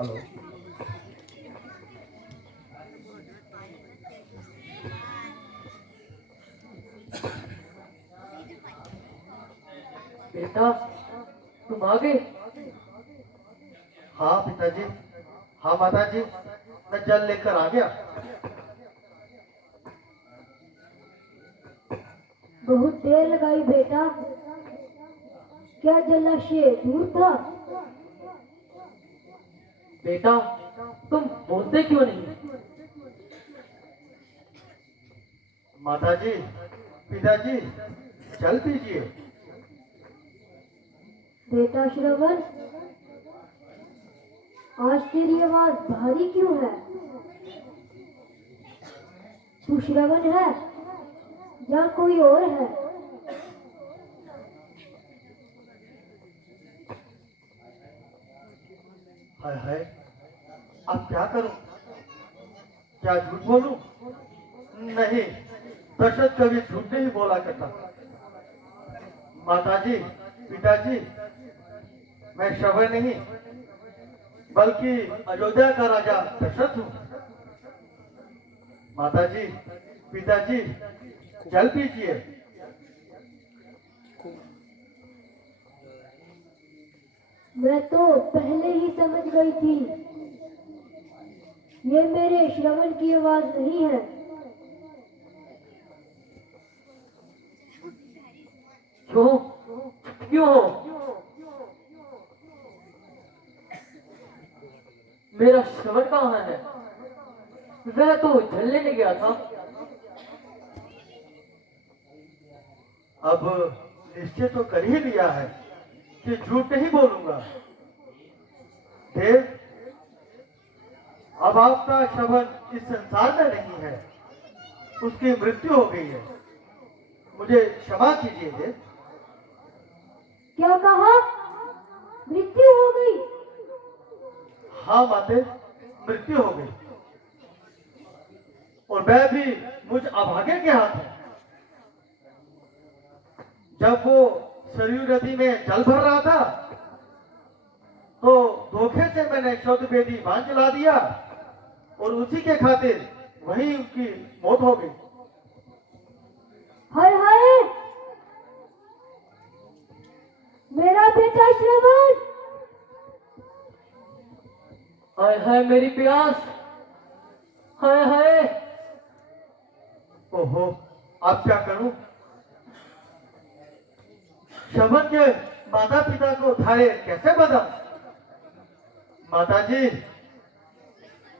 Hello. बेटा, तुम आ गए। हाँ पिताजी। हाँ माताजी, मैं जल लेकर आ गया। बहुत देर लगाई बेटा। क्या जलाशय दूर था? बेटा, तुम बोलते क्यों नहीं? माताजी, पिताजी, जल पीजिए। बेटा श्रवण, आज तेरी आवाज भारी क्यों है? तू श्रवण है या कोई और है? हाय हाय, अब क्या करूं? क्या झूठ बोलूं? नहीं, दशरथ कभी झूठ नहीं बोला करता। माताजी, पिताजी, मैं श्रवण नहीं बल्कि अयोध्या का राजा दशरथ हूँ। माताजी, पिताजी, जल पीजिए। मैं तो पहले ही समझ गई थी, ये मेरे श्रवण की आवाज नहीं है। क्यों? क्यों? मेरा श्रवण कहाँ है? वह तो जल लेने गया था। अब निश्चय तो कर ही लिया है कि झूठ नहीं बोलूंगा। देव, अब आपका श्रवण इस संसार में नहीं है, उसकी मृत्यु हो गई है। मुझे क्षमा कीजिए देव। क्या कहा? मृत्यु हो गई? हाँ माते, मृत्यु हो गई, और वह भी मुझ अभागे के हाथ है। जब वो सरयू नदी में जल भर रहा था तो धोखे से मैंने शुद्ध वेदी बांध जला दिया, और उसी के खातिर वही उनकी मौत हो गई। हाय हाय, मेरा बेटा श्रवण। हाय हाय मेरी प्यास। हाय हाय। ओहो, अब क्या करूं? श्रवण के माता पिता को उठाए कैसे बदम? माताजी,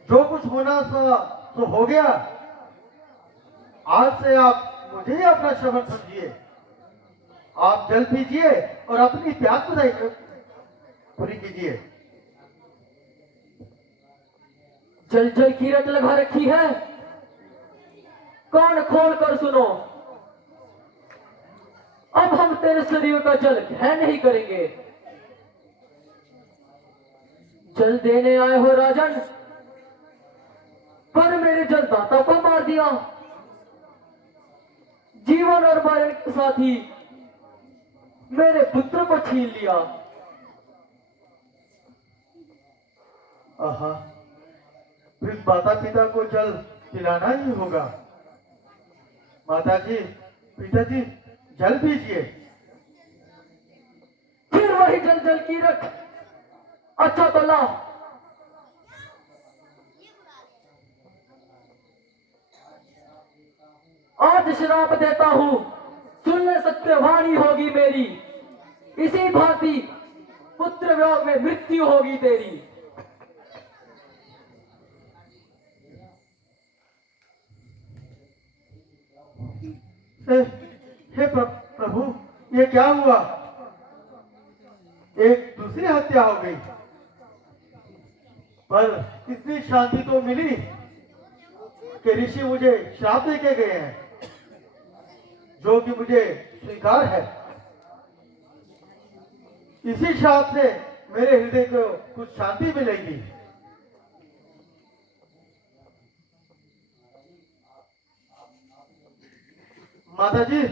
जो कुछ होना था तो हो गया। आज से आप मुझे ही अपना श्रवण समझिए। आप जल पीजिए और अपनी प्यास बुझाइए, पूरी कीजिए। जल जल की रट लगा रखी है। कान खोल कर सुनो, अब हम तेरे शरीर का जल ग्रहण नहीं करेंगे। जल देने आए हो राजन, पर मेरे जलदाता को मार दिया। जीवन और मरण के साथ ही मेरे पुत्र को छीन लिया। आहा, फिर माता पिता को जल पिलाना ही होगा। माताजी, पिताजी, जल पीजिए। फिर वही जल जल की रख। अच्छा तो ला। आज श्राप देता हूं, सुन ले, सत्यवाणी होगी मेरी। इसी भांति पुत्र वियोग में मृत्यु होगी तेरी। हे प्रभु, ये क्या हुआ? एक दूसरी हत्या हो गई, पर इतनी शांति तो मिली कि ऋषि मुझे श्राप दे के गए हैं, जो कि मुझे स्वीकार है। इसी श्राप से मेरे हृदय को कुछ शांति मिलेगी। माता जी,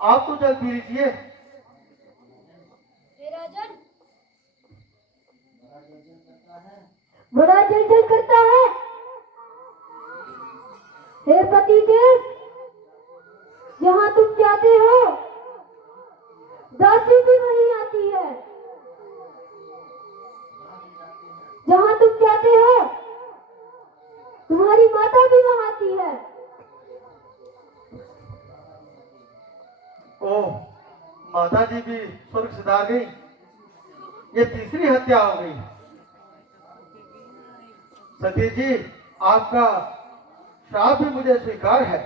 आप तो जल पी लीजिए। राजन, बड़ा जल करता है। हे पति देव, जहाँ तुम जाते हो दासी भी वहीं आती है, जहाँ तुम जाते हो तुम्हारी माता भी वहाँ आती है। ओह, माता जी भी स्वर्ग सिधार गई। ये तीसरी हत्या हो गई। सती जी, आपका श्राप भी मुझे स्वीकार है।